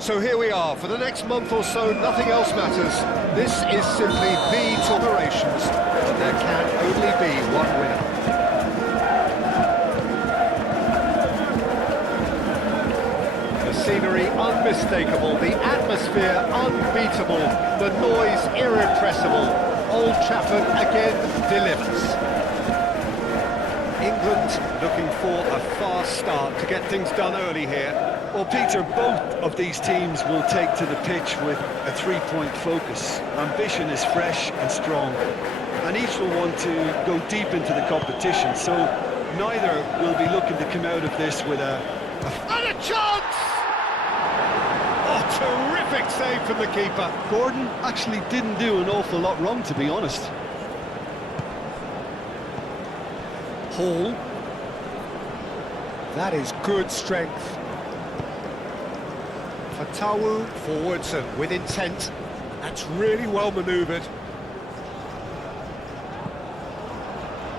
So here we are, for the next month or so, nothing else matters. This is simply the operations, and there can only be one winner. The scenery unmistakable, the atmosphere unbeatable, the noise irrepressible. Old Trafford again delivers. England looking for a fast start to get things done early here. Well, Peter, both of these teams will take to the pitch with a three-point focus. Ambition is fresh and strong, and each will want to go deep into the competition, so neither will be looking to come out of this with And a chance! Oh, terrific save from the keeper. Gordon actually didn't do an awful lot wrong, to be honest. Hall. That is good strength. Fatawu forwards and with intent. That's really well manoeuvred.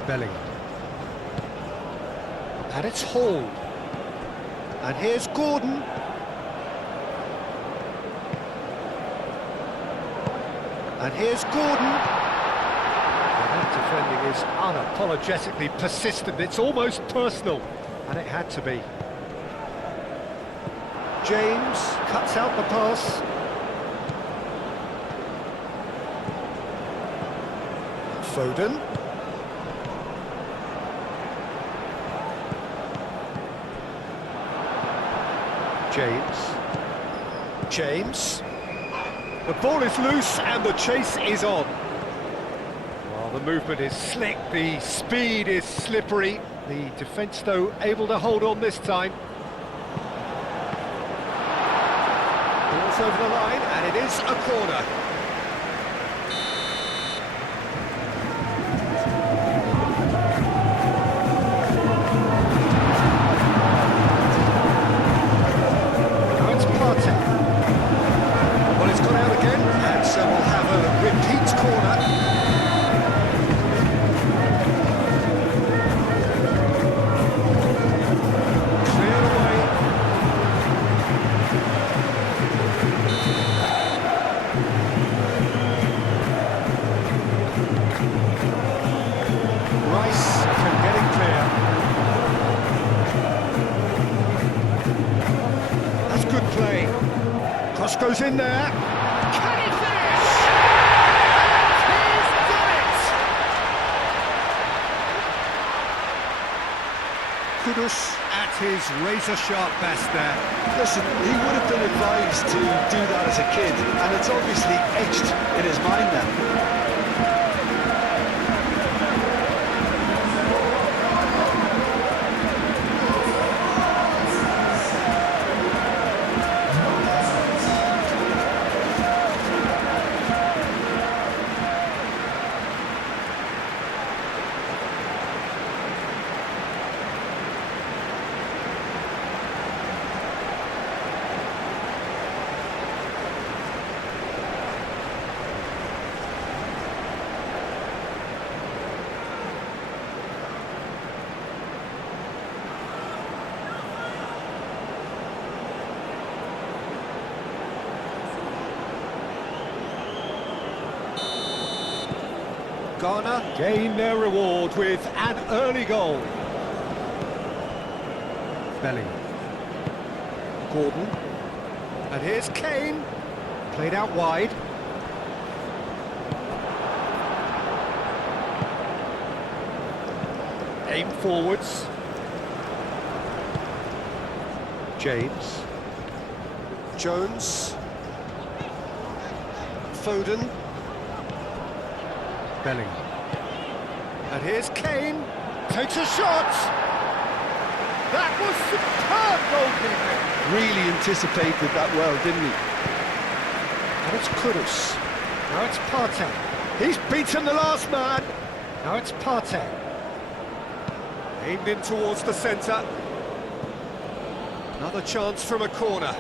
Bellingham. And it's Hall. And here's Gordon. And here's Gordon. And that defending is unapologetically persistent. It's almost personal. And it had to be. James cuts out the pass. Foden. James. The ball is loose and the chase is on. Well, the movement is slick, the speed is slippery. The defence, though, able to hold on this time. Ball's over the line, and it is a corner. Now it's Partey. Well, it's gone out again, and so we'll have a repeat corner. Cross goes in there. Can he finish? He's done it! Kudus at his razor-sharp best there. Listen, he would have been advised to do that as a kid, and it's obviously etched in his mind now. Ghana gain their reward with an early goal. Bellingham. Gordon. And here's Kane. Played out wide. Aim forwards. James. Jones. Foden. Bellingham. And here's Kane. Takes a shot. That was superb goalkeeping. Really anticipated that well, didn't he? And it's Kudus. Now it's Partey. He's beaten the last man. Now it's Partey. Aimed in towards the centre. Another chance from a corner.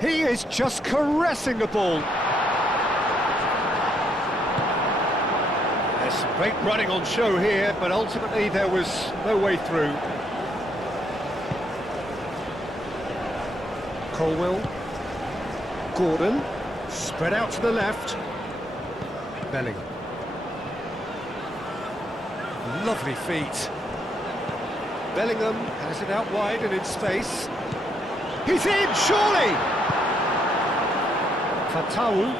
He is just caressing the ball. There's some great running on show here, but ultimately there was no way through. Colwell. Gordon. Spread out to the left. Bellingham. Lovely feet. Bellingham has it out wide and in space. He's in, surely! Fatawu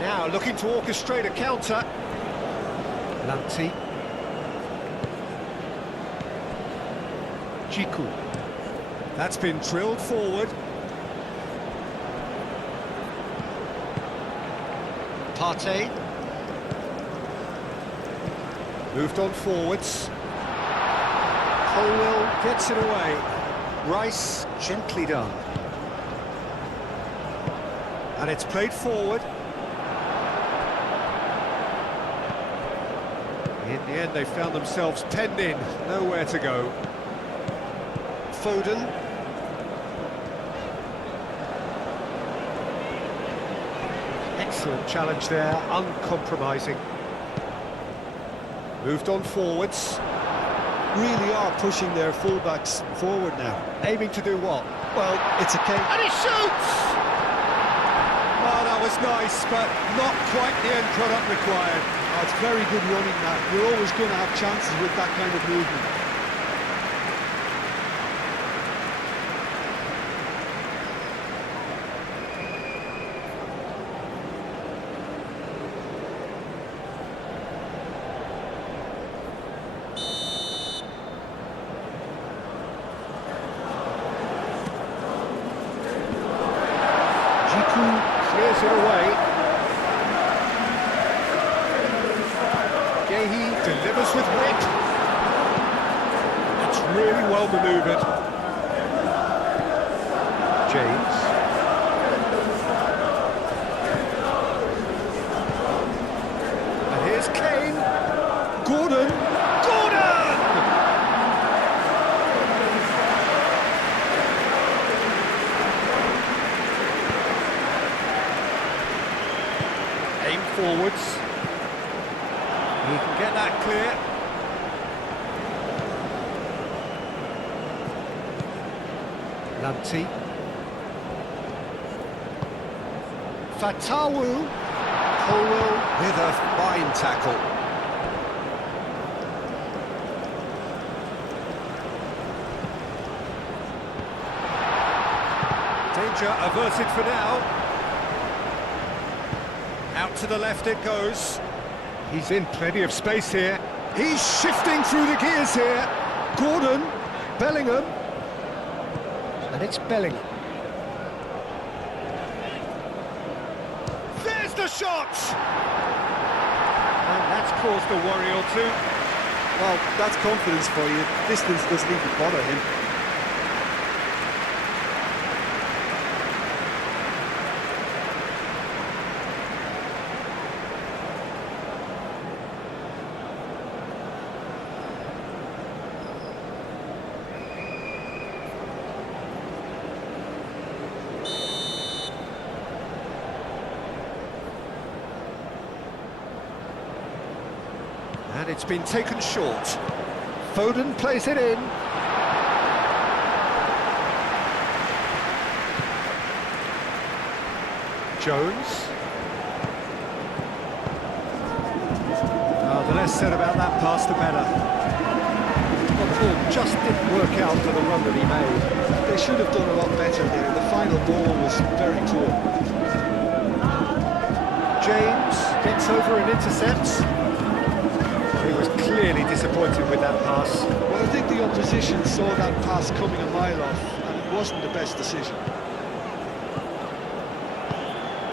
now looking to orchestrate a counter. Lanti. Jiku. That's been drilled forward. Partey. Moved on forwards. Colwell gets it away. Rice, gently done. And it's played forward. In the end, they found themselves penned in, nowhere to go. Foden. Excellent challenge there, uncompromising. Moved on forwards. Really are pushing their fullbacks forward now. Aiming to do what? Well, it's a case. And he shoots! Oh, that was nice, but not quite the end product required. Oh, it's very good running that. You're always going to have chances with that kind of movement. Clears it away. Gehi delivers with wit. That's really well manoeuvred. James. And here's Kane. Gordon. Gordon! Aim forwards. He can get that clear. Lanti. Fatawu. Colwell with a fine tackle. Danger averted for now. Out to the left it goes. He's in plenty of space here. He's shifting through the gears here. Gordon, Bellingham. And it's Bellingham. There's the shot! And that's caused a worry or two. Well, that's confidence for you. Distance doesn't even bother him. And it's been taken short. Foden plays it in. Jones. The less said about that pass, the better. The ball just didn't work out for the run that he made. They should have done a lot better there. The final ball was very poor. James gets over and intercepts. He was clearly disappointed with that pass. Well, I think the opposition saw that pass coming a mile off, and it wasn't the best decision.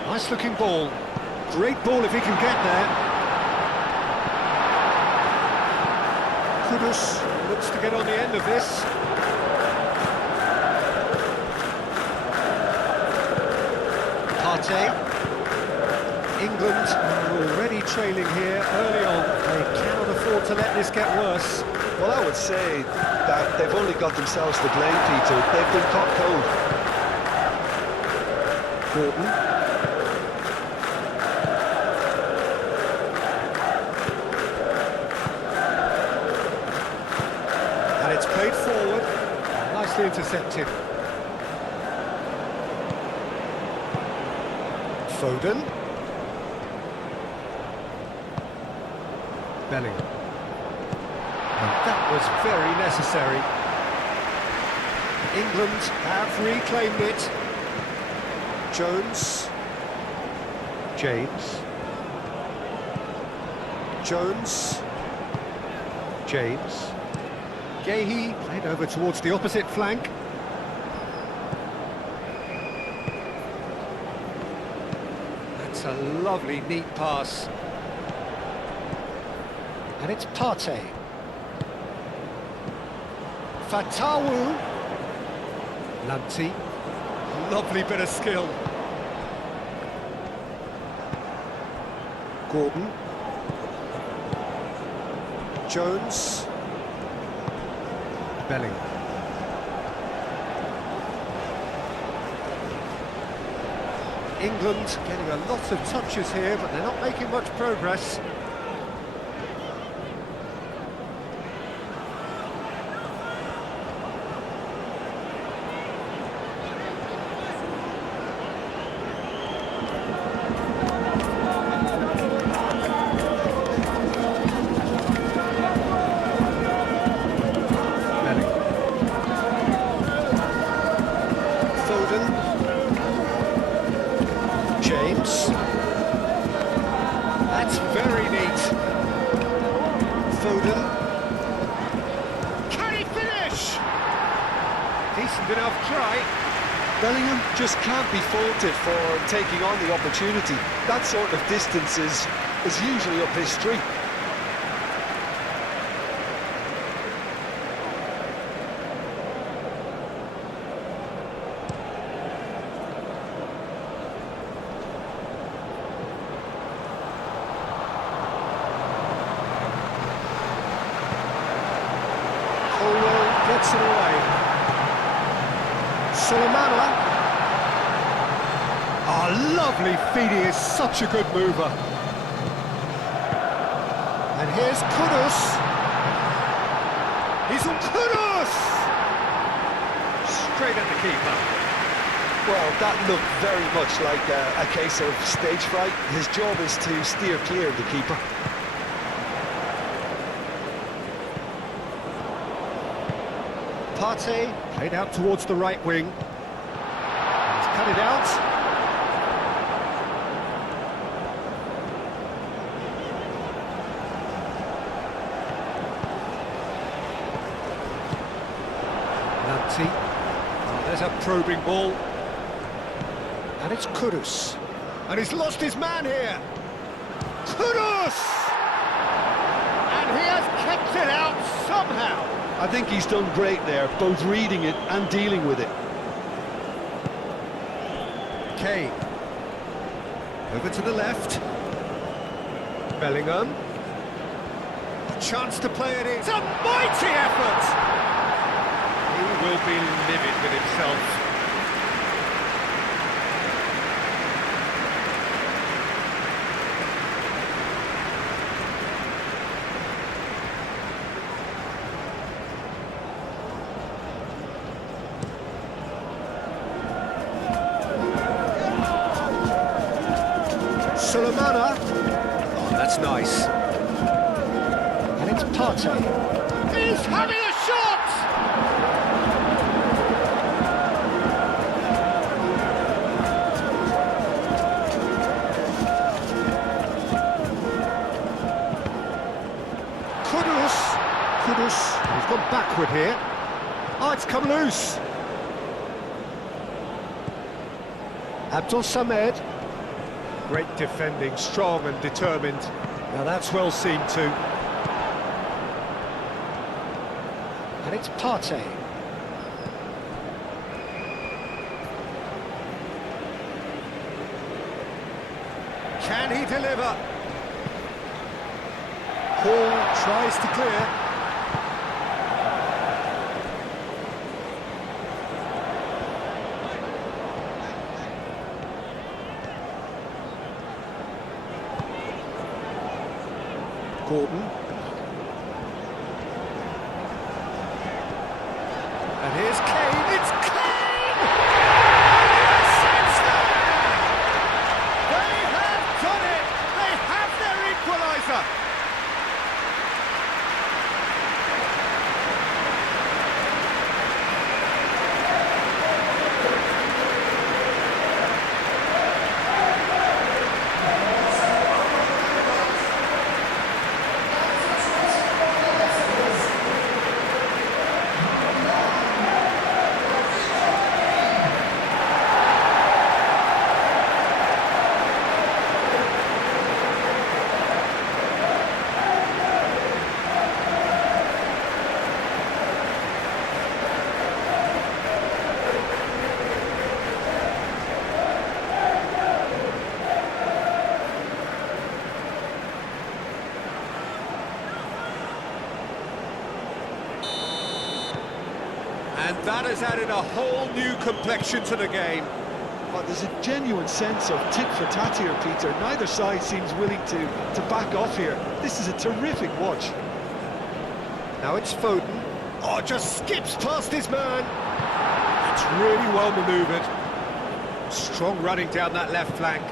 Nice looking ball. Great ball if he can get there. Kudus looks to get on the end of this. Partey. England are already trailing here early on. They cannot afford to let this get worse. Well, I would say that they've only got themselves to blame, Peter. They've been caught cold. Gordon. And it's played forward. Nicely intercepted. Foden. Bellingham. And that was very necessary. England have reclaimed it. Jones. James. Jones. James. Gahey played over towards the opposite flank. That's a lovely, neat pass. And it's Partey. Fatawu. Lanti. Lovely bit of skill. Gordon. Jones. Bellingham. England getting a lot of touches here, but they're not making much progress. James. That's very neat. Foden. Can he finish? Decent enough try. Bellingham just can't be faulted for taking on the opportunity. That sort of distance is usually up his street. Gets it away. Sulemana. Oh, lovely feed, he is such a good mover. And here's Kudus. He's on Kudus! Straight at the keeper. Well, that looked very much like a case of stage fright. His job is to steer clear of the keeper. Partey played out towards the right wing. He's cut it out. Lanti. Oh, there's a probing ball. And it's Kudus. And he's lost his man here. Kudus! And he has kept it out somehow. I think he's done great there, both reading it and dealing with it. Kane. Over to the left. Bellingham. A chance to play it in. It's a mighty effort! He will be livid with himself. Sulemana. Oh, that's nice. And it's Partey. He's having a shot! Kudus. He's gone backward here. Oh, it's come loose. Abdul Samed. Great defending, strong and determined. Now that's well seen too. And it's Partey. Can he deliver? Hall tries to clear. Gordon. And here's Kane, it's Kane! Yes, it's there! They have done it! They have their equaliser! And that has added a whole new complexion to the game. But there's a genuine sense of tit-for-tat here, Peter. Neither side seems willing to back off here. This is a terrific watch. Now it's Foden. Oh, just skips past his man. That's really well manoeuvred. Strong running down that left flank.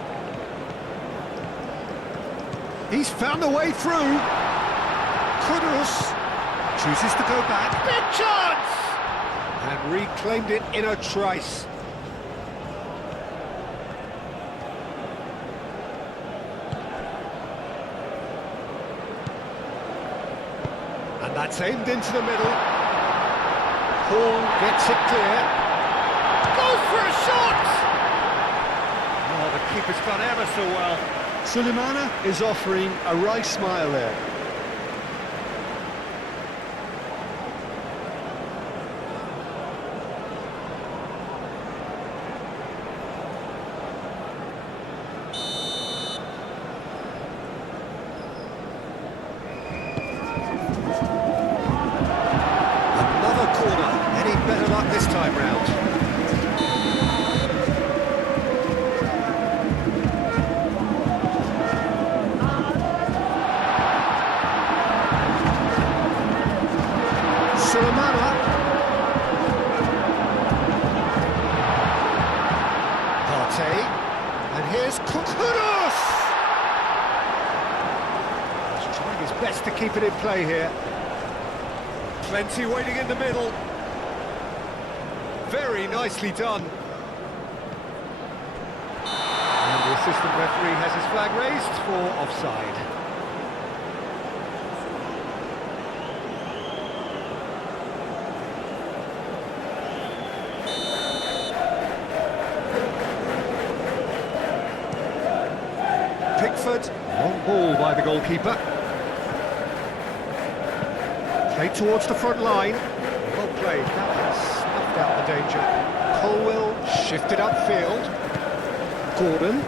He's found a way through. Kudus chooses to go back. Big chance! And reclaimed it in a trice. And that's aimed into the middle. Paul gets it clear. Goes for a shot! Oh, the keeper's done ever so well. Sulemana is offering a wry smile there. Better luck this time round. Sulemana. Partey. And here's Kudus. He's trying his best to keep it in play here. Plenty waiting in the middle. Very nicely done. And the assistant referee has his flag raised for offside. Pickford, long ball by the goalkeeper. Played towards the front line. Well played. Out the danger. Colwell shifted upfield. Gordon.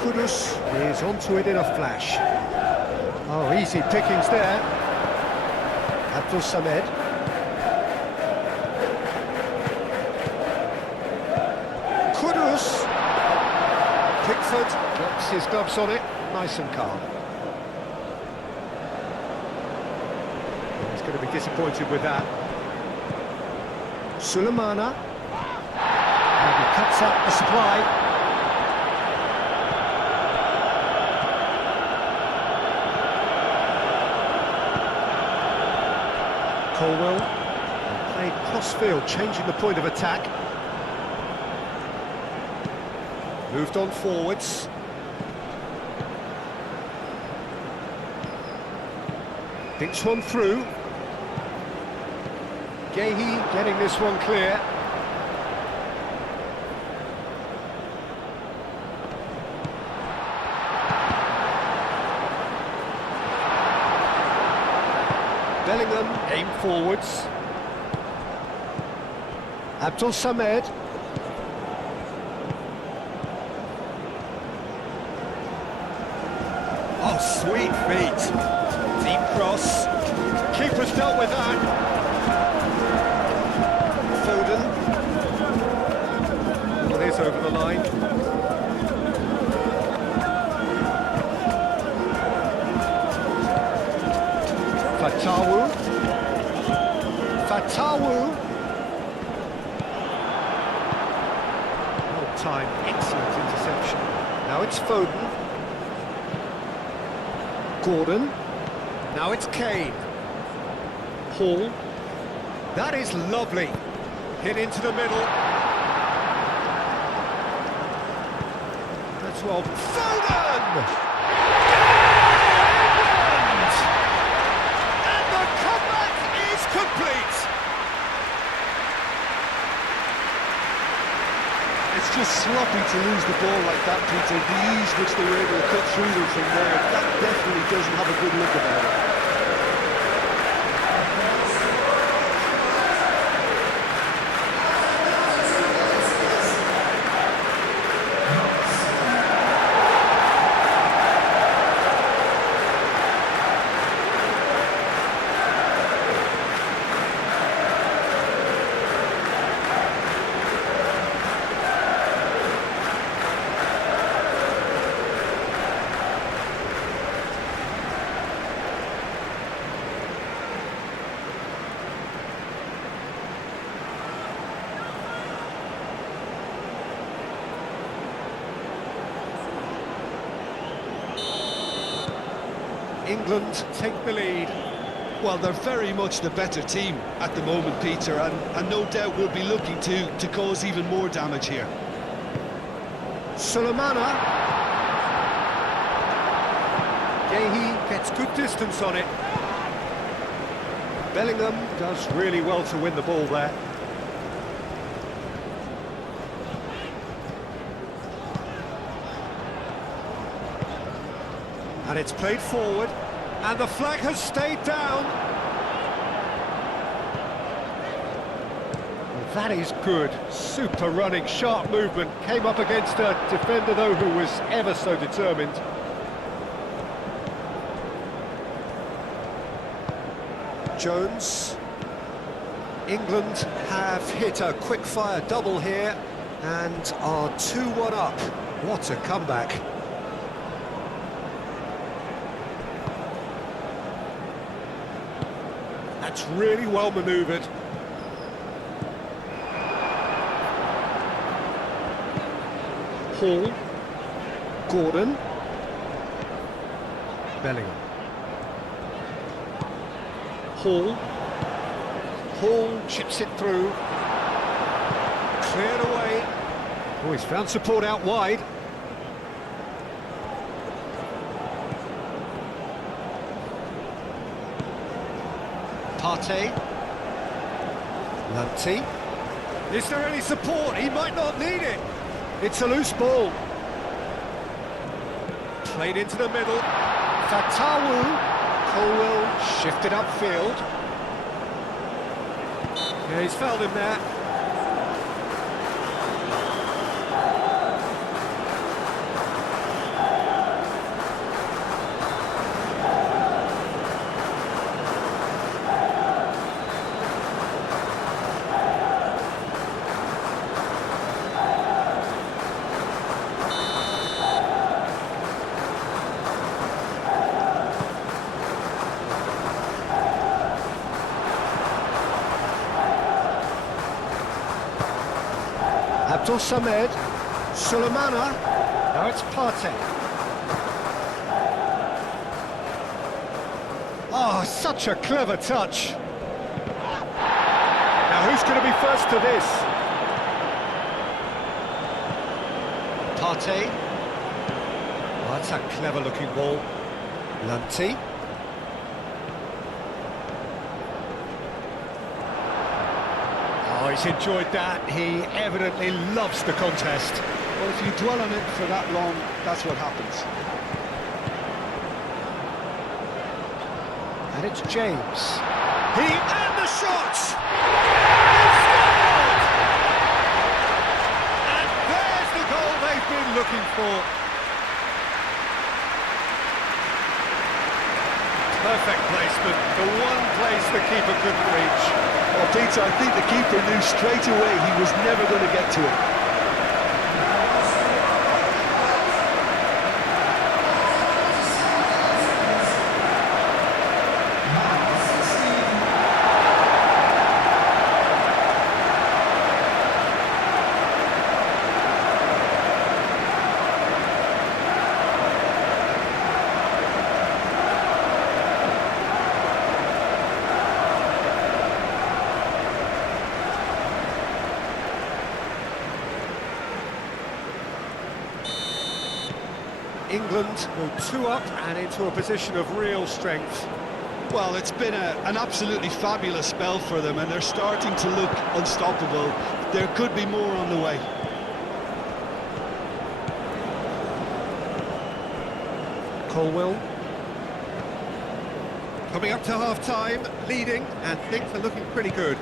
Kudus is onto it in a flash. Oh, easy pickings there. Abdul Samed. Kudus. Pickford drops his gloves on it. Nice and calm. Going to be disappointed with that. Sulemana. And he cuts out the supply. Colwell played cross-field, changing the point of attack. Moved on forwards. Thinks one through. Gehi getting this one clear. Bellingham aimed forwards. Abdul Samed. Oh, sweet feet. Deep cross. Keeper's dealt with that. Foden. Well, it is over the line. time. Excellent interception. Now it's Foden. Gordon. Now it's Kane. Hall. That is lovely. Hit into the middle. That's well. Foden! England! And the comeback is complete. It's just sloppy to lose the ball like that, Peter. The ease which they were able to cut through them from there, that definitely doesn't have a good look about it. England take the lead. Well, they're very much the better team at the moment, Peter, and no doubt will be looking to cause even more damage here. Sulemana. Yehi gets good distance on it. Bellingham does really well to win the ball there. And it's played forward, and the flag has stayed down. Well, that is good. Super running, sharp movement. Came up against a defender, though, who was ever so determined. Jones. England have hit a quick-fire double here and are 2-1 up. What a comeback. That's really well manoeuvred. Hall. Gordon. Bellingham. Hall. Hall chips it through. Cleared away. Oh, he's found support out wide. Partey. Lanty. Is there any support? He might not need it. It's a loose ball. Played into the middle. Fatawu. Colwell shifted upfield. Yeah, he's fouled him there. Abdul Samed, Sulemana, now it's Partey. Oh, such a clever touch. Now who's going to be first to this? Partey. Oh, that's a clever looking ball. Lanty. Oh, he's enjoyed that. He evidently loves the contest. Well, if you dwell on it for that long, that's what happens. And it's James. And the shot! He scored! And there's the goal they've been looking for. Perfect placement, the one place the keeper couldn't reach. Well, Peter, I think the keeper knew straight away he was never going to get to it. England go 2 up and into a position of real strength. Well, it's been an absolutely fabulous spell for them, and they're starting to look unstoppable. There could be more on the way. Colwell. Coming up to half-time, leading, and things are looking pretty good.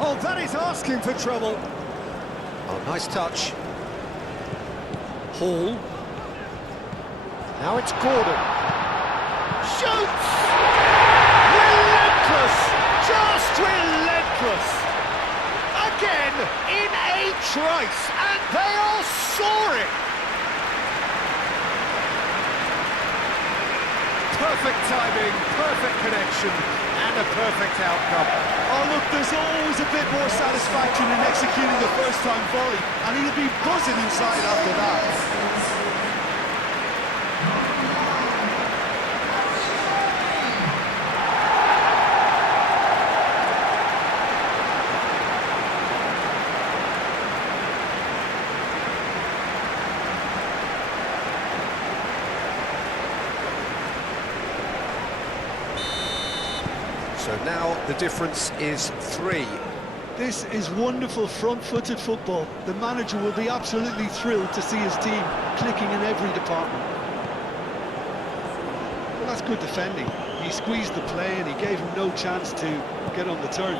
Oh, that is asking for trouble. Oh, nice touch. Hall. Now it's Gordon. Shoots! Relentless! Just relentless! Again, in a trice, and they are soaring! Perfect timing, perfect connection, and a perfect outcome. Oh, look, there's always a bit more satisfaction in executing the first-time volley, and he'll be buzzing inside after that. So now the difference is 3. This is wonderful front-footed football. The manager will be absolutely thrilled to see his team clicking in every department. Well, that's good defending. He squeezed the play and he gave him no chance to get on the turn.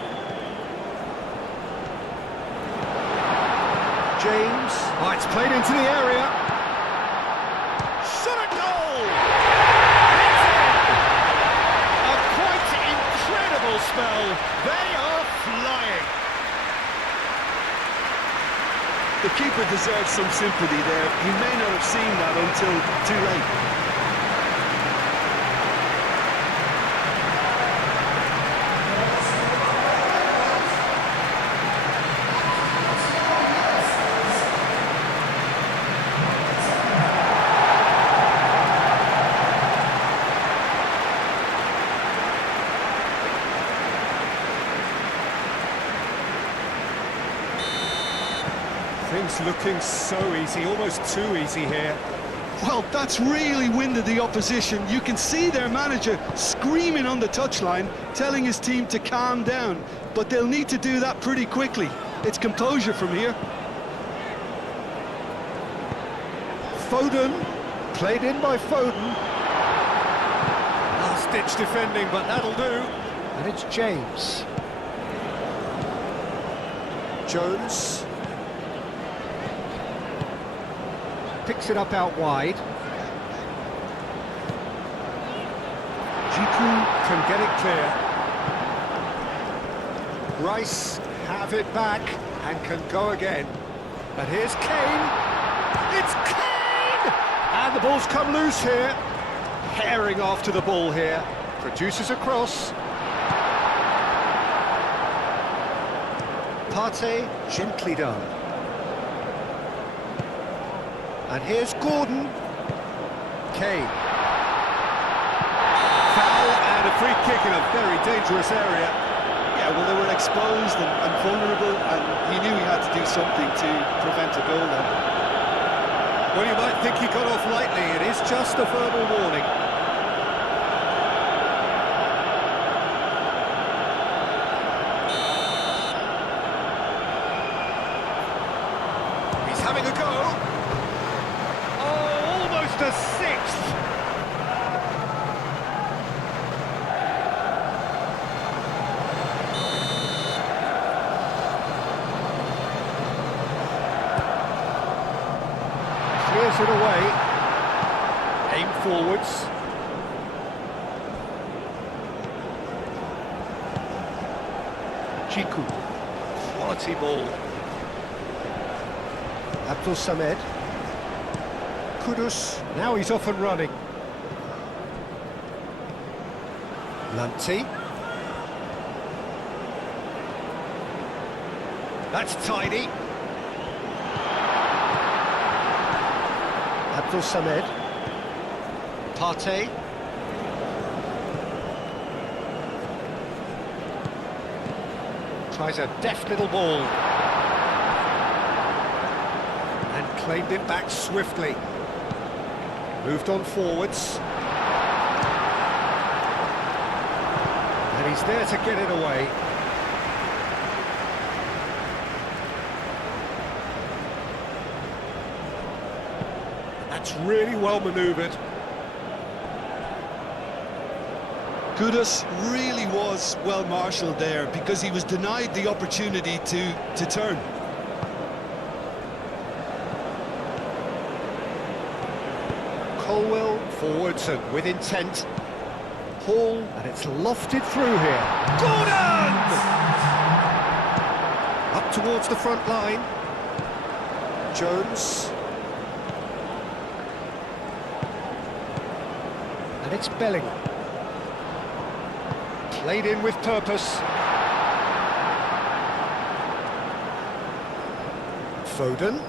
James. Oh, it's played into the area. Shot at goal! It's in! A quite incredible spell. They are flying. The keeper deserves some sympathy there. He may not have seen that until too late. Things looking so easy, almost too easy here. Well, that's really winded the opposition. You can see their manager screaming on the touchline, telling his team to calm down. But they'll need to do that pretty quickly. It's composure from here. Foden, played in by Foden. Last-ditch defending, but that'll do. And it's James. Jones. Picks it up out wide. Jiku can get it clear. Rice have it back and can go again. And here's Kane. It's Kane! And the ball's come loose here. Herring after the ball here. Produces a cross. Partey, gently done. And here's Gordon. Kane. Foul and a free kick in a very dangerous area. Yeah, well, they were exposed and vulnerable, and he knew he had to do something to prevent a goal then. Well, you might think he got off lightly. It is just a verbal warning. He's having a go. The 6th. Clears it away. Aim forwards. Jiku. Quality ball. Abdul Samed. Kudus, now he's off and running. Lanti. That's tidy. Abdul Samed. Partey. Tries a deft little ball. Claimed it back swiftly. Moved on forwards. And he's there to get it away. That's really well manoeuvred. Kudus really was well marshalled there because he was denied the opportunity to turn. Colwell forwards and with intent. Hall, and it's lofted through here. Gordon! Up towards the front line. Jones. And it's Bellingham. Played in with purpose. Foden.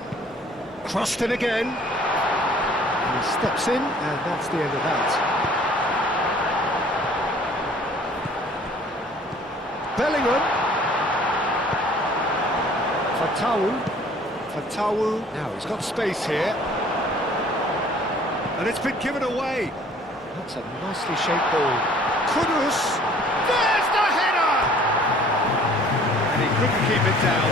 Crossed in again. He steps in, and that's the end of that. Bellingham. Fatawu. Now he's got space here. And it's been given away. That's a nicely shaped ball. Kudus. There's the header! And he couldn't keep it down.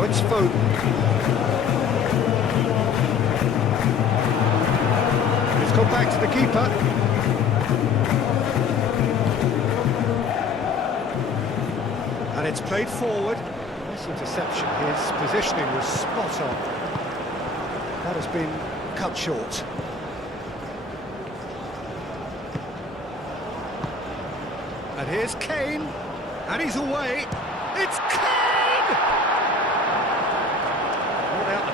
It's Foden. It's gone back to the keeper. And it's played forward. Nice interception. His positioning was spot on. That has been cut short. And here's Kane. And he's away. It's Kane!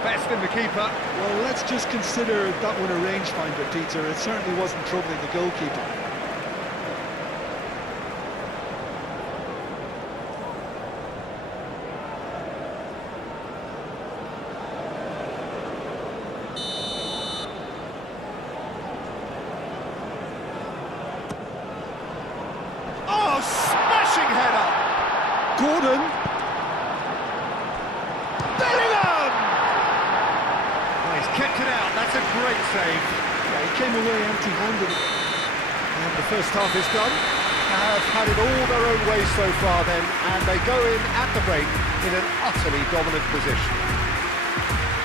Best in the keeper. Well, let's just consider that one a rangefinder, Peter. It certainly wasn't troubling the goalkeeper. Oh, smashing header! Gordon. Kept it out, that's a great save. Yeah, he came away empty-handed. And the first half is done. Have had it all their own way so far then, and they go in at the break in an utterly dominant position.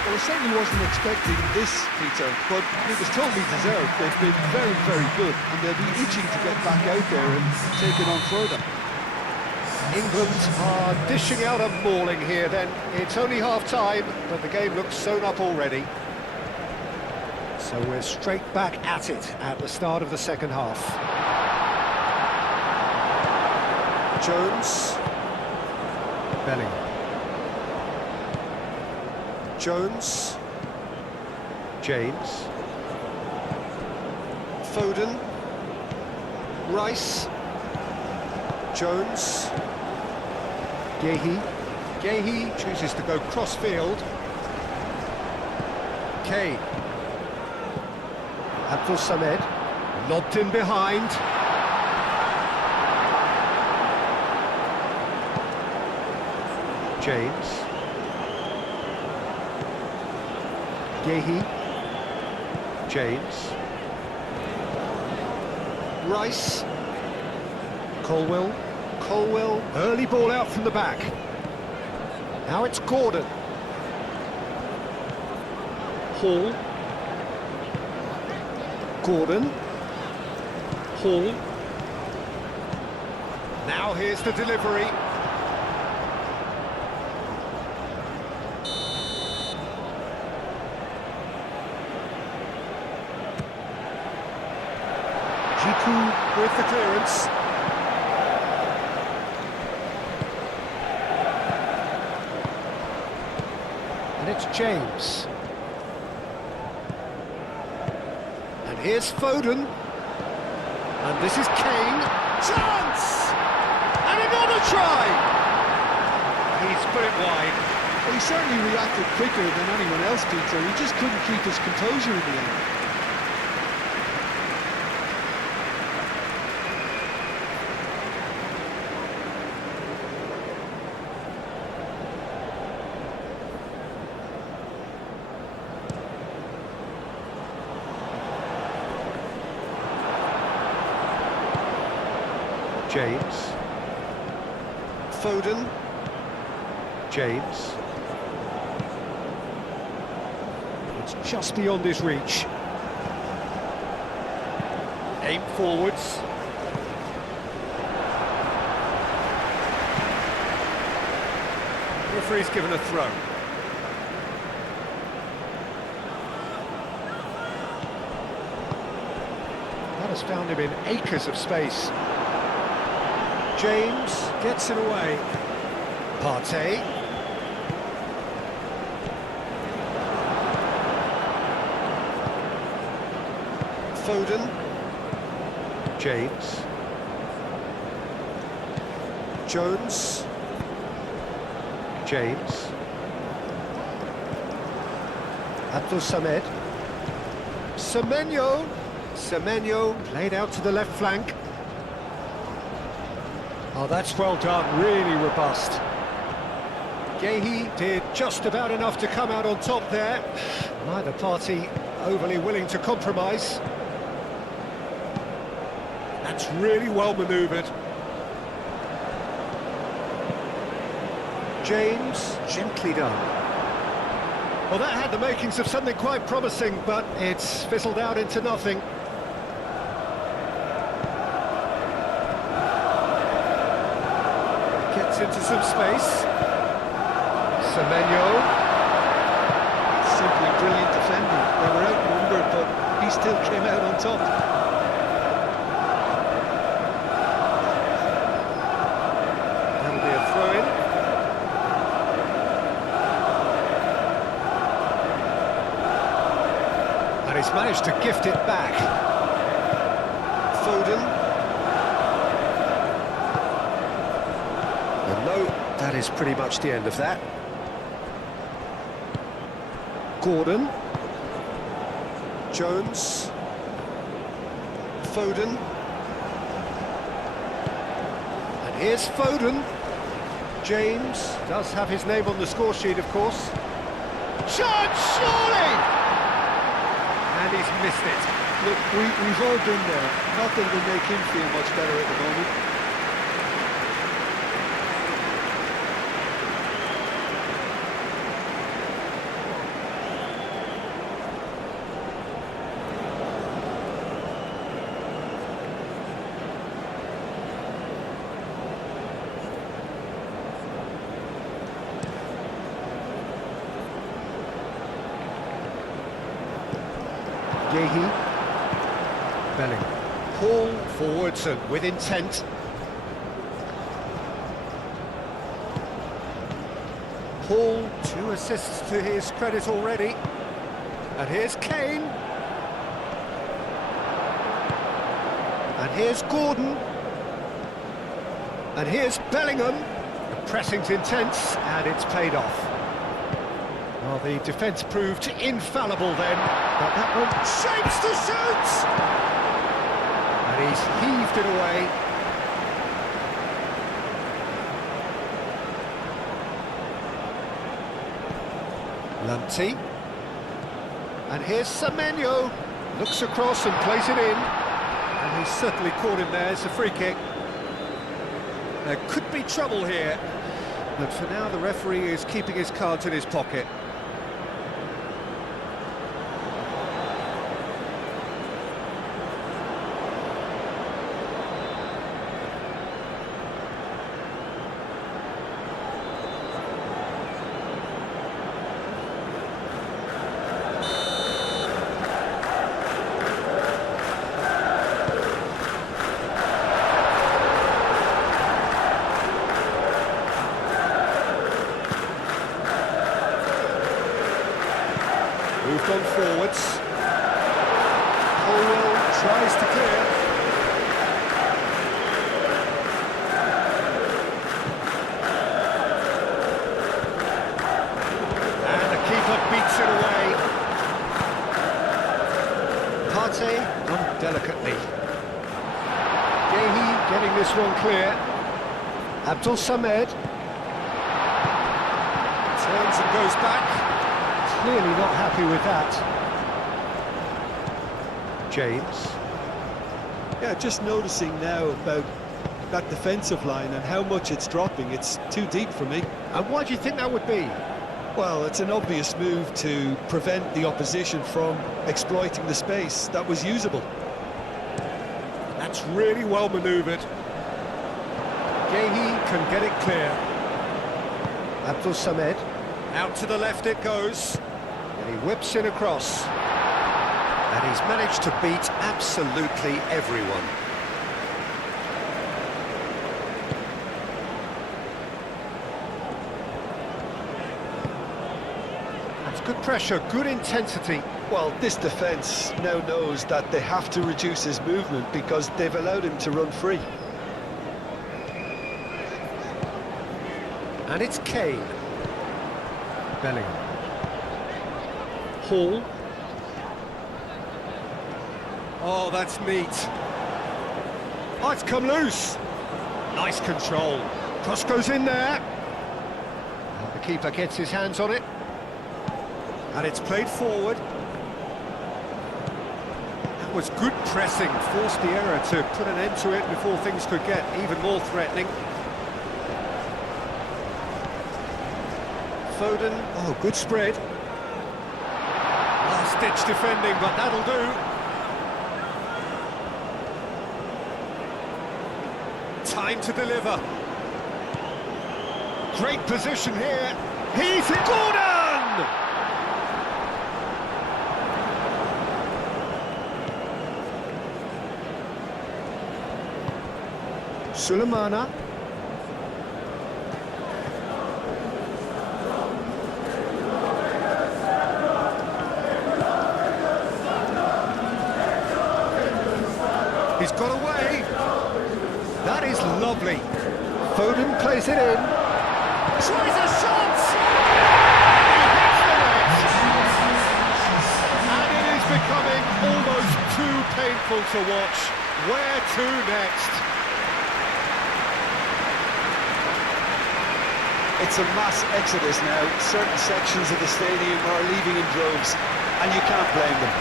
Well, I certainly wasn't expecting this, Peter, but it was totally deserved. They've been very, very good, and they'll be itching to get back out there and take it on further. England are dishing out a mauling here then. It's only half-time, but the game looks sewn up already. So we're straight back at it at the start of the second half. Jones. Bellingham. Jones. James. Foden. Rice. Jones. Gehi chooses to go cross-field. Kane. Abdul Samed, lobbed in behind. James. Gehi. James. Rice. Colwell. Early ball out from the back. Now it's Gordon. Hall. Gordon. Hall. Now here's the delivery. Jiku with the clearance. And it's James. And here's Foden. And this is Kane. Chance! And another try! He's put it wide. Well, he certainly reacted quicker than anyone else, Peter. He just couldn't keep his composure in the end. James. Foden. James. It's just beyond his reach. Aim forwards. Referee's given a throw. That has found him in acres of space. James gets it away. Partey. Foden. James. Jones. James. Abdul Samed. Semenyo. Semenyo played out to the left flank. Oh, that's well done, really robust. Gehi did just about enough to come out on top there. Neither party overly willing to compromise. That's really well manoeuvred. James, gently done. Well, that had the makings of something quite promising, but it's fizzled out into nothing. Gets into some space. Semenyo. Simply brilliant defending. They were outnumbered, but he still came out on top. That'll be a throw-in. And he's managed to gift it back. Foden. And no, that is pretty much the end of that. Gordon. Jones. Foden. And here's Foden. James does have his name on the score sheet, of course. Shot, surely! And he's missed it. Look, we've all been there. Nothing will make him feel much better at the moment. Gehi. Belling. Pull forwards and with intent. Paul, 2 assists to his credit already. And here's Kane. And here's Gordon. And here's Bellingham. The pressing's intense, and it's paid off. Well, the defence proved infallible then, but that one shapes to shoot! And he's heaved it away. Lamptey. And here's Semenyo. Looks across and plays it in. And he's certainly caught him there. It's a free kick. There could be trouble here, but for now the referee is keeping his cards in his pocket. Moved on forwards. Colwell tries to clear. Partey, done delicately. Gehi getting this one clear. Abdul Samed. Turns and goes back. Clearly not happy with that. James. Yeah, just noticing now about that defensive line and how much it's dropping. It's too deep for me. And why do you think that would be? Well, it's an obvious move to prevent the opposition from exploiting the space that was usable. That's really well manoeuvred. Gehi can get it clear. Abdul Samed. Out to the left it goes. And he whips in across. And he's managed to beat absolutely everyone. That's good pressure, good intensity. Well, this defence now knows that they have to reduce his movement because they've allowed him to run free. And it's Kane. Bellingham. Hall. Oh, that's neat. Oh, it's come loose. Nice control. Cross goes in there. And the keeper gets his hands on it. And it's played forward. That was good pressing. Forced the error to put an end to it before things could get even more threatening. Foden. Oh, good spread. Last-ditch defending, but that'll do. Time to deliver. Great position here. He's it. Gordon! Sulemana. He's got away. That is lovely. Foden plays it in. Tries a shot! He hits the net! And it is becoming almost too painful to watch. Where to next? It's a mass exodus now. Certain sections of the stadium are leaving in droves, and you can't blame them.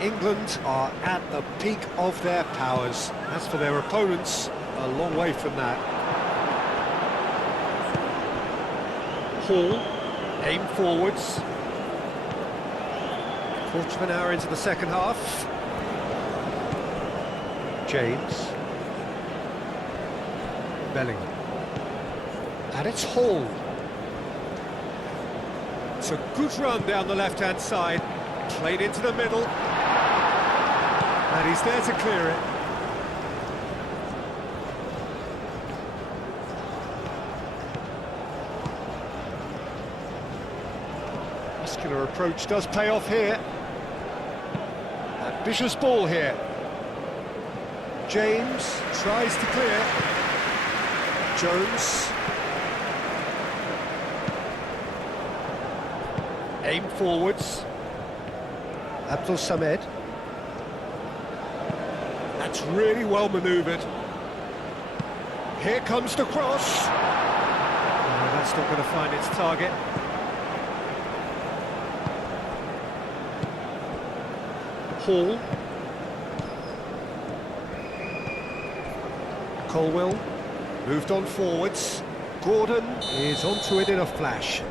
England are at the peak of their powers. As for their opponents, a long way from that. Hall, aim forwards. Quarter of an hour into the second half. James. Bellingham. And it's Hall. It's a good run down the left-hand side. Played into the middle. And he's there to clear it. Muscular approach does pay off here. Ambitious ball here. James tries to clear. Jones. Aim forwards. Abdul Samed. That's really well manoeuvred. Here comes the cross. Oh, that's not going to find its target. Hall. Colwell moved on forwards. Gordon is onto it in a flash.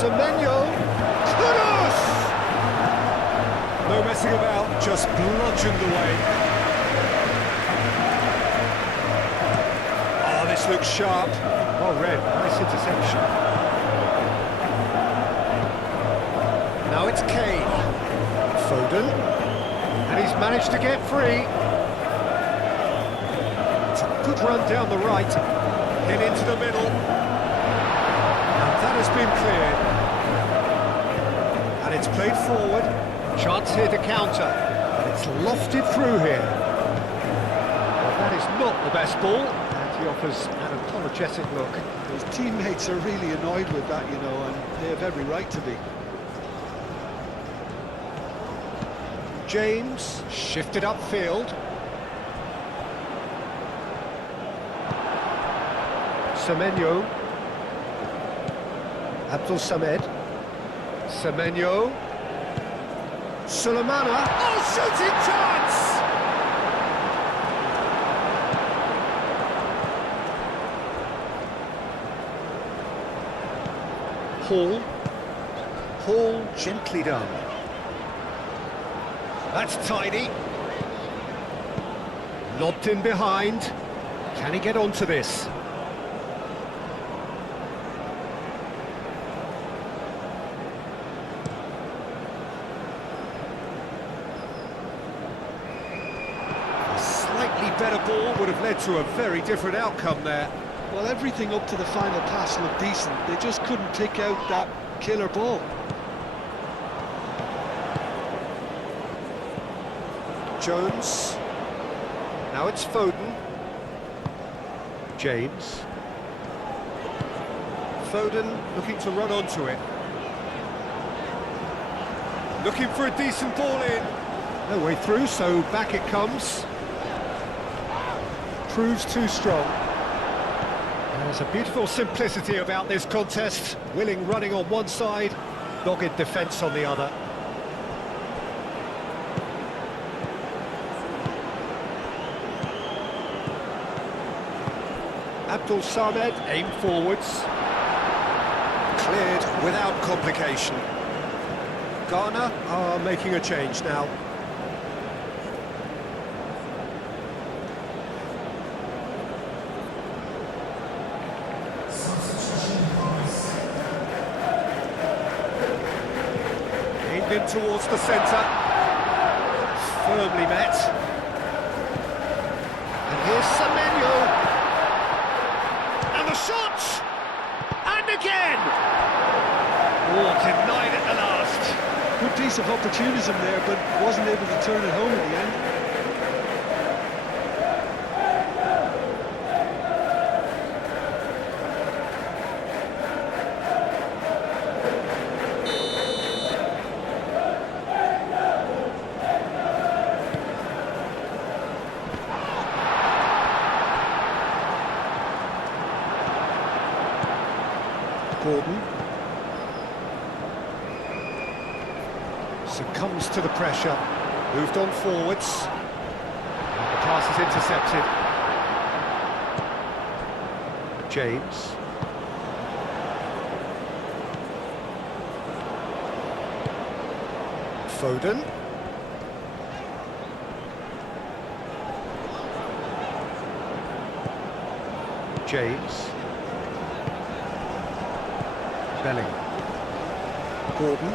Semenyo. Kudus! No messing about, just bludgeoned away. Oh, this looks sharp. Well read, nice interception. Now it's Kane. Foden. And he's managed to get free. It's a good run down the right. In into the middle. And that has been cleared. And it's played forward. Chance here to counter. And it's lofted through here. Well, that is not the best ball. And he offers an apologetic look. His teammates are really annoyed with that, you know, and they have every right to be. James, shifted upfield. Semenyo. Abdul Samed. Semenyo. Sulemana. Oh, shooting chance! Hall. Hall, gently done. That's tidy. Lobbed in behind. Can he get onto this? A slightly better ball would have led to a very different outcome there. Well, everything up to the final pass looked decent. They just couldn't pick out that killer ball. Jones. Now it's Foden. James. Foden looking to run onto it. Looking for a decent ball in. No way through, so back it comes. Proves too strong. There's a beautiful simplicity about this contest. Willing running on one side, dogged defence on the other. Abdul Samed aimed forwards. Cleared without complication. Ghana are making a change now. Aimed in towards the centre. Firmly met. And here's Semenyo. And the shot! And again! Oh, denied at the last. Good piece of opportunism there, but wasn't able to turn it home in the end. Gordon succumbs to the pressure, moved on forwards, and the pass is intercepted. James. Foden. James. Bellingham. Gordon.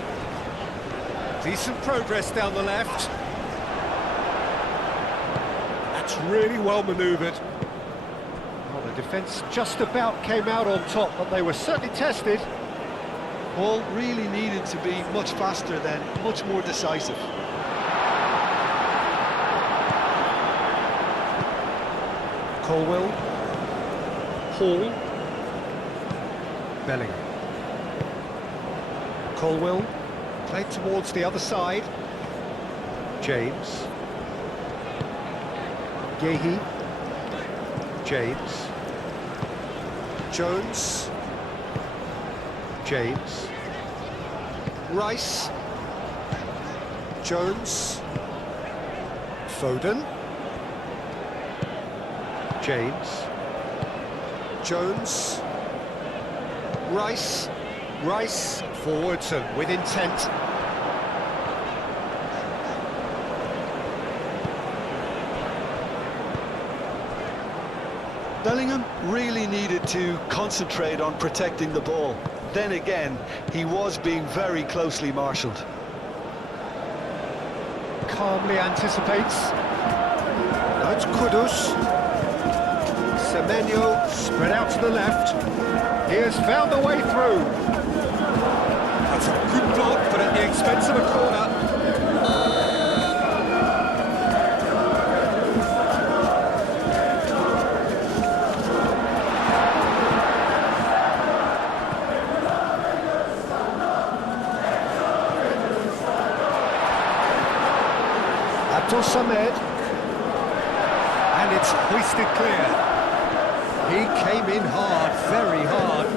Decent progress down the left. That's really well manoeuvred. Well, the defence just about came out on top, but they were certainly tested. Ball really needed to be much faster then, much more decisive. Colwell. Hall. Bellingham. Colwell, played towards the other side. James. Yehi. James. Jones. James. Rice. Jones. Foden. James. Jones. Rice. Rice, forwards and with intent. Bellingham really needed to concentrate on protecting the ball. Then again, he was being very closely marshalled. Calmly anticipates. Now it's Kudus. Semenyo spread out to the left. He has found the way through. That's a good block, but at the expense of a corner. Abdul Samed, and it's hoisted clear. He came in hard, very hard.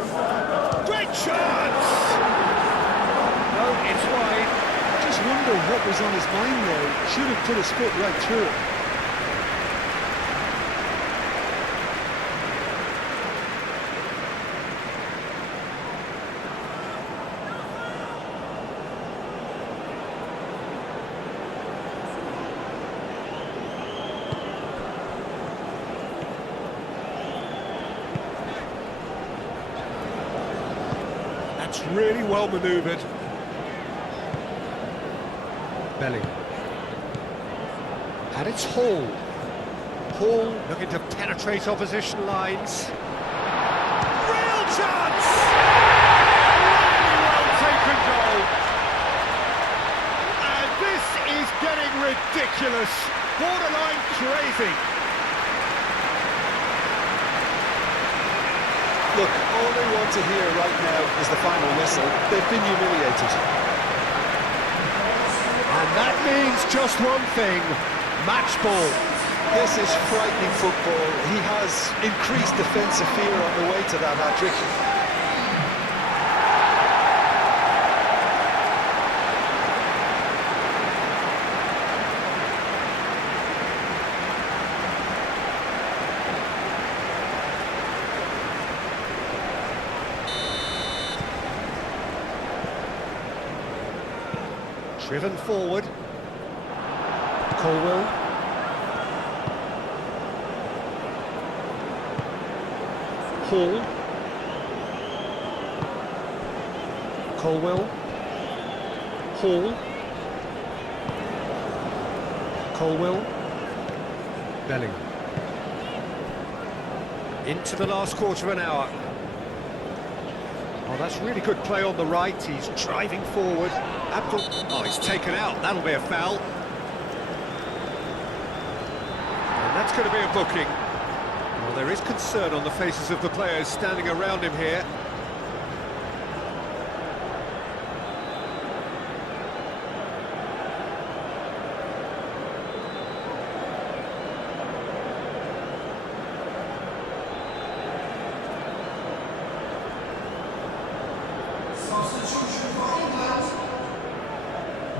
Great chance! No, it's wide. Just wonder what was on his mind there. Should have put his foot right through it. That's really well manoeuvred. Bellingham. And it's Hall. Hall looking to penetrate opposition lines. Real chance! Really well taken goal. And this is getting ridiculous. Borderline crazy. Look, all they want to hear right now is the final whistle. They've been humiliated. And that means just one thing, match ball. This is frightening football. He has increased defensive fear on the way to that hat-trick. Driven forward. Colwell. Hall. Colwell. Hall. Colwell. Bellingham. Into the last quarter of an hour. Oh, that's really good play on the right. He's driving forward. Abdul... Oh, he's taken out. That'll be a foul. And that's going to be a booking. Well, there is concern on the faces of the players standing around him here. Substitution for England.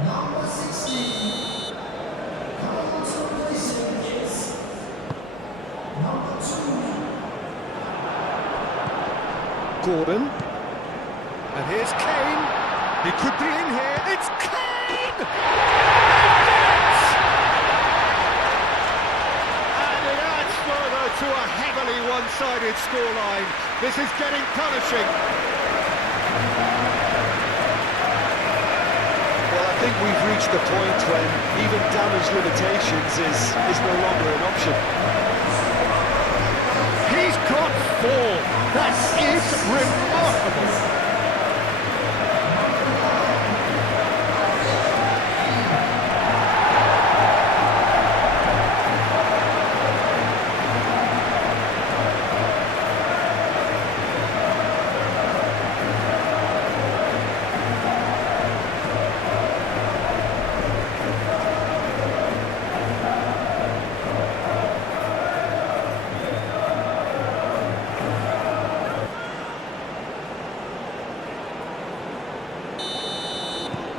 Number 16. Coming to replace him is number 2. Gordon. And here's Kane. He could be in here. It's Kane! And it adds further to a heavily one-sided scoreline. This is getting punishing. Well, I think we've reached the point when even damage limitations is no longer an option. He's got 4. That is remarkable.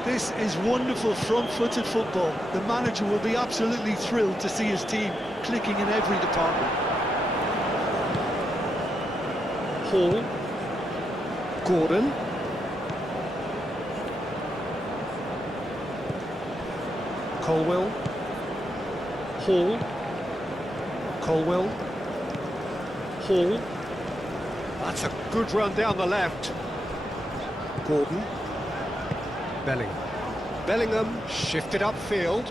This is wonderful front-footed football. The manager will be absolutely thrilled to see his team clicking in every department. Hall. Gordon. Colwill. Hall. Colwill. Hall. That's a good run down the left. Gordon. Bellingham. Bellingham shifted upfield.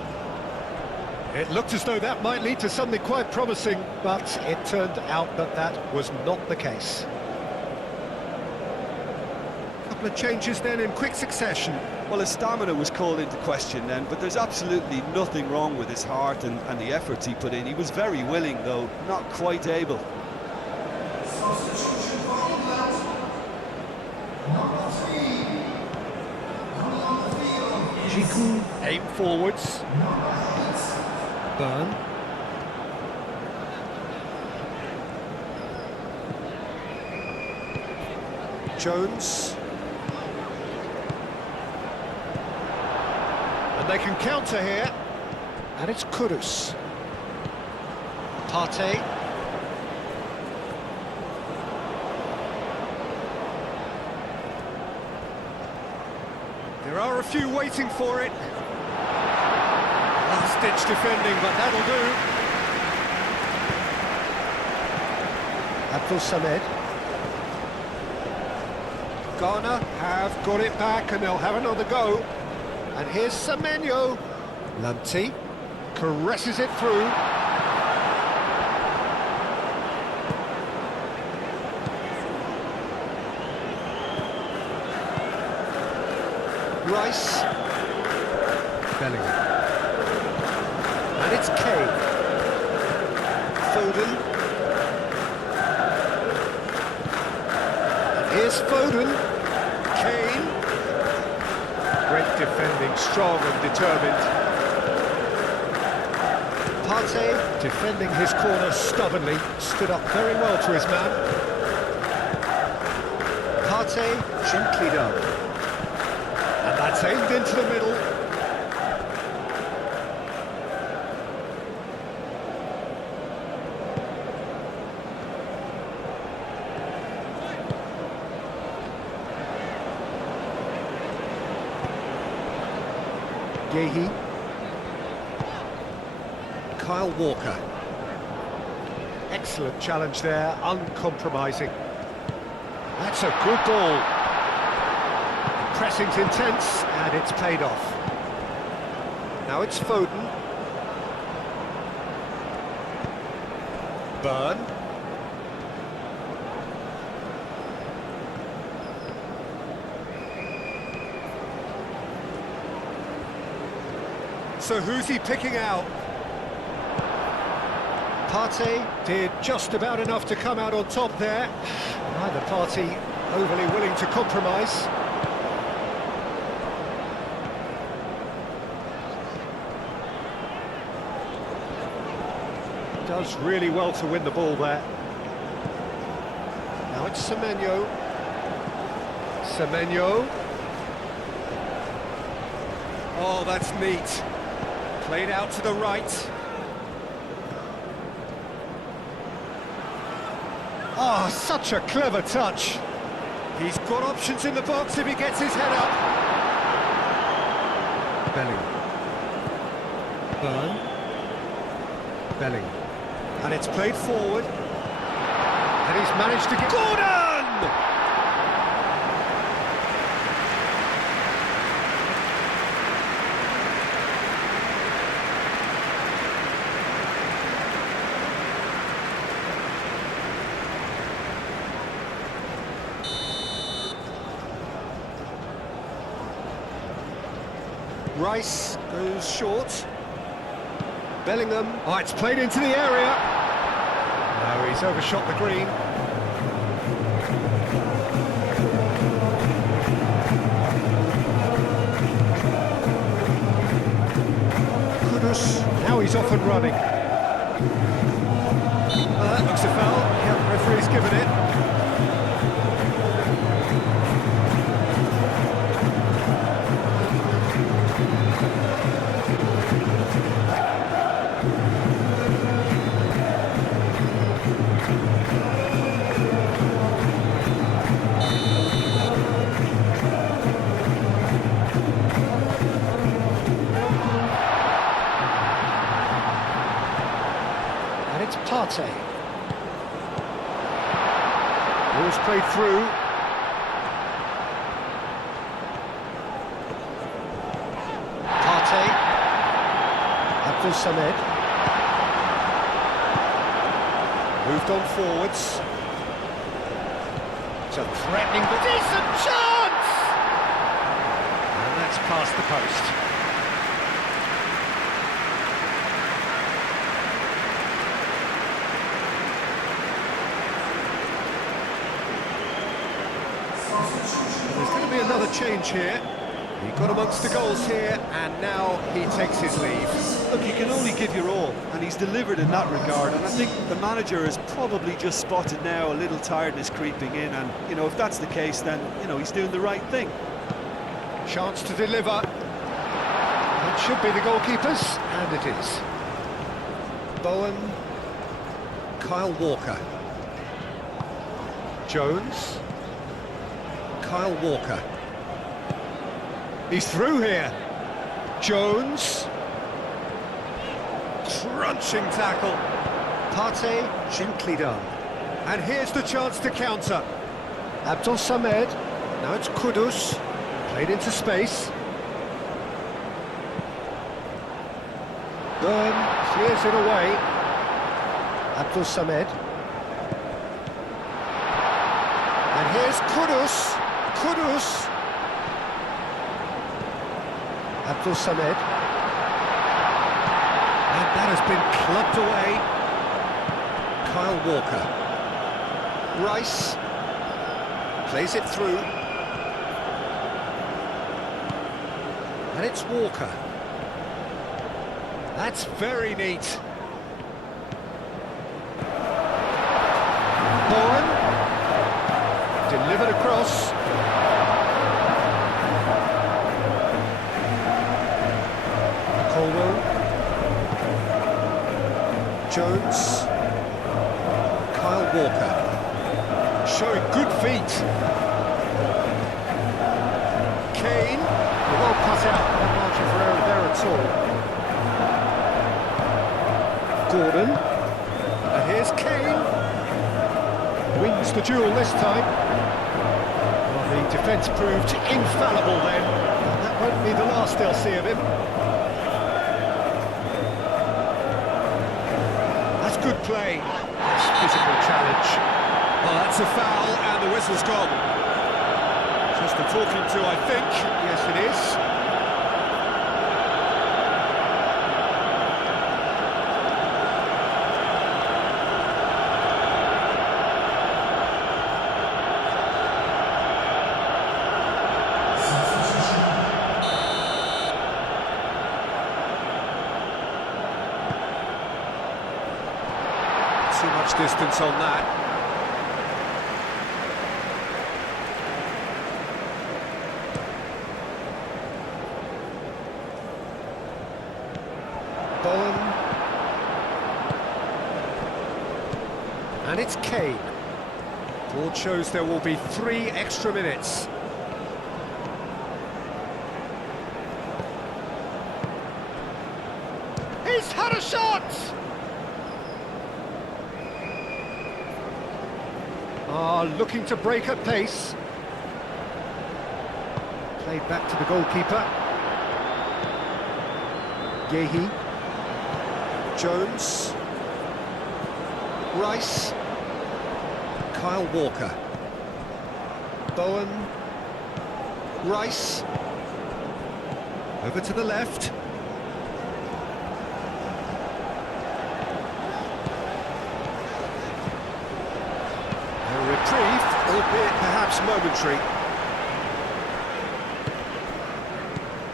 It looked as though that might lead to something quite promising, but it turned out that that was not the case. Couple of changes then in quick succession. Well, his stamina was called into question then, but there's absolutely nothing wrong with his heart and the efforts he put in. He was very willing, though, not quite able. Substitution for England. Number 3. Coming on the field is Jiku, aim forwards. number 8. Burn. Jones. And they can counter here. And it's Kudus. Partey. There are a few waiting for it. Last-ditch defending, but that'll do. Abdul Samed. Ghana have got it back and they'll have another go. And here's Semenyo. Lamptey caresses it through. Rice. Bellingham. And it's Kane. Foden. And here's Foden. Kane. Great defending, strong and determined. Partey defending his corner stubbornly, stood up very well to his man. Partey gently done. And that's aimed into the middle. Yehi. Kyle Walker. Excellent challenge there, uncompromising. That's a good ball. Pressing's intense, and it's paid off. Now it's Foden. Burn. So who's he picking out? Partey did just about enough to come out on top there. Neither party overly willing to compromise. Does really well to win the ball there. Now it's Semenyo. Semenyo. Oh, that's neat. Played out to the right. Oh, such a clever touch. He's got options in the box if he gets his head up. Bellingham. Burn. Bellingham. And it's played forward. And he's managed to get... Gordon! Rice goes short. Bellingham. Oh, it's played into the area. No, he's overshot the green. Kudus. Now he's off and running. That looks a foul. Yeah, referee's given it. played through. Partey. Abdul Samed. Moved on forwards. It's a threatening but decent chance! And that's past the post. There's going to be another change here. He got amongst the goals here, and now he takes his leave. Look, you can only give your all, and he's delivered in that regard, and I think the manager has probably just spotted now a little tiredness creeping in, and, you know, if that's the case, then, you know, he's doing the right thing. Chance to deliver. It should be the goalkeepers, and it is. Bowen. Kyle Walker. Jones. Kyle Walker. He's through here. Jones. Crunching tackle. Partey, gently done. And here's the chance to counter. Abdul Samed. Now it's Kudus. Played into space. Byrne clears it away. Abdul Samed. And here's Kudus. Kudus. Abdul Samed. And that has been clubbed away. Kyle Walker. Rice. Plays it through. And it's Walker. That's very neat. Bowen. Delivered across. Colwell. Jones. Kyle Walker. Showing good feet. Kane. Well cut out. No margin for error there at all. Gordon. And here's Kane. Wins the duel this time. Well, the defence proved infallible then. And that won't be the last they'll see of him. That's good play. That's physical challenge. Well, that's a foul and the whistle's gone. Just a talking to, I think. Yes, it is. Too much distance on that. Bowen. And it's Kane. Board shows there will be 3 extra minutes. He's had a shot! Looking to break at pace. Played back to the goalkeeper. Yehi. Jones. Rice. Kyle Walker. Bowen. Rice. Over to the left. Reprieve, albeit perhaps momentary.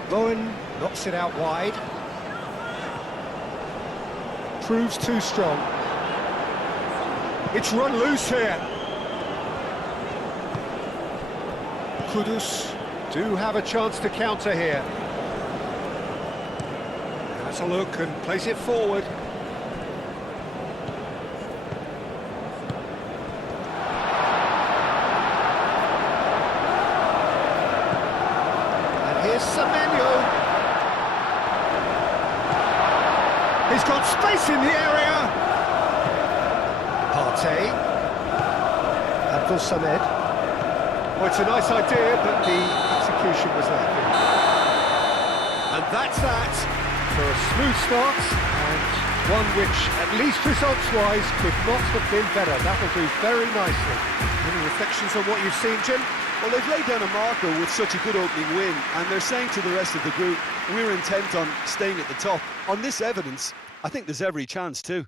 Bowen knocks it out wide. Proves too strong. It's run loose here. Kudus do have a chance to counter here. Has a look and plays it forward. Here's Semenyo. He's got space in the area. Partey. for Samed. Well, it's a nice idea, but the execution was lacking. And that's that for a smooth start, and one which, at least results-wise, could not have been better. That'll do very nicely. Any reflections on what you've seen, Jim? Well, they've laid down a marker with such a good opening win, and they're saying to the rest of the group, we're intent on staying at the top. On this evidence, I think there's every chance too.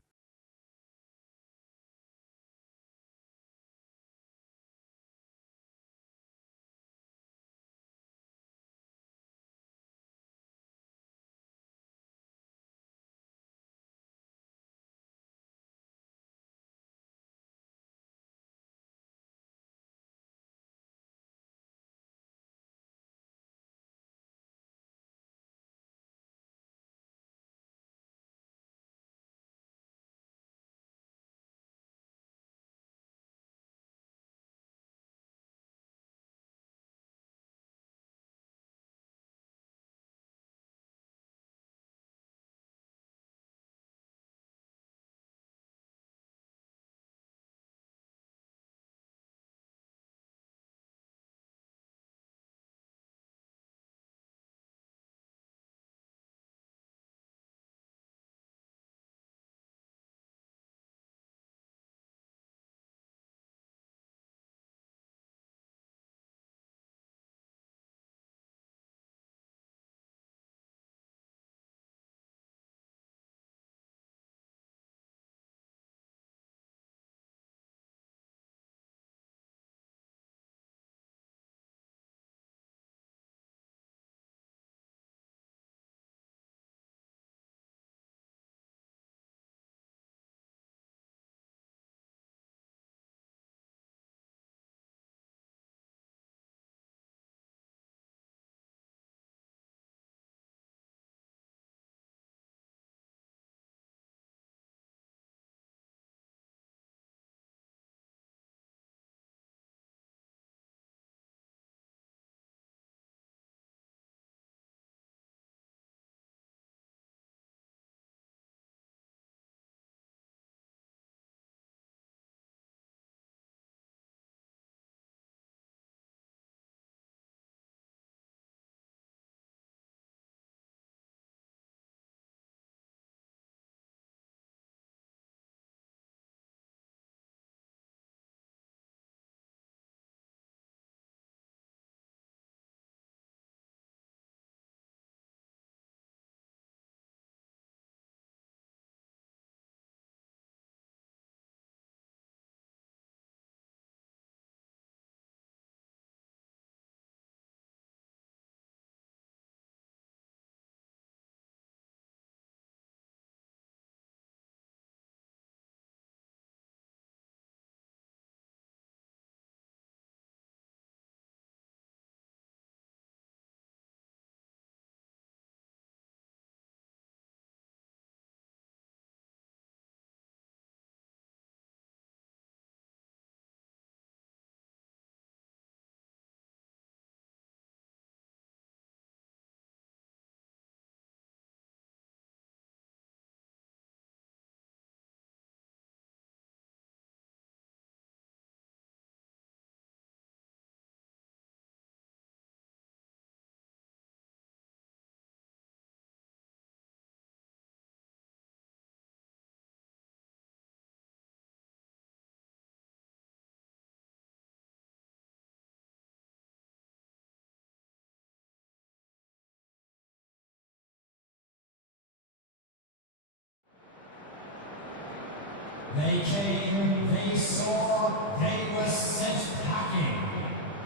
They came, they saw, they were sent packing.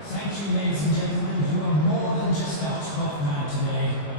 Thank you, ladies and gentlemen. You are more than just our 12th man today.